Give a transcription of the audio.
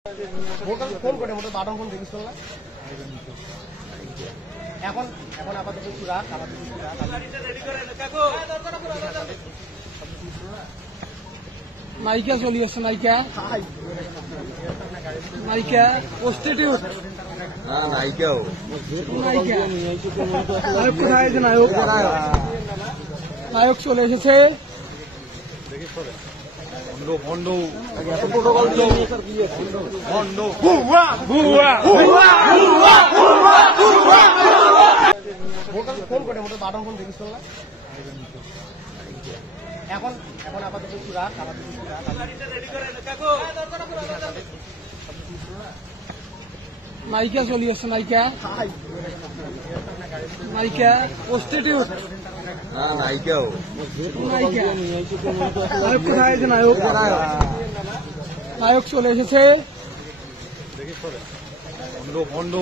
phone করে motor button phone দেখিস না এখন এখন আপাতত একটু রাখ আপাতত একটু রাখ নায়িকা চলি আছে নায়িকা নায়িকা প্রস্টিটিউট নায়িকাও নায়িকা নায়ক কোথায় আছে নায়ক নায়ক চলে এসেছে ফোন করে মোটর বাটন ফোন দেখিস না এখন এখন আপাতত একটু রাখ আপাতত একটু রাখ নায়িকা চলি আছে নায়িকা নায়িকা প্রস্টিটিউট নায়িকাও নায়িকা নায়ক কোথায় আছে নায়ক নায়ক চলে এসেছে ভণ্ড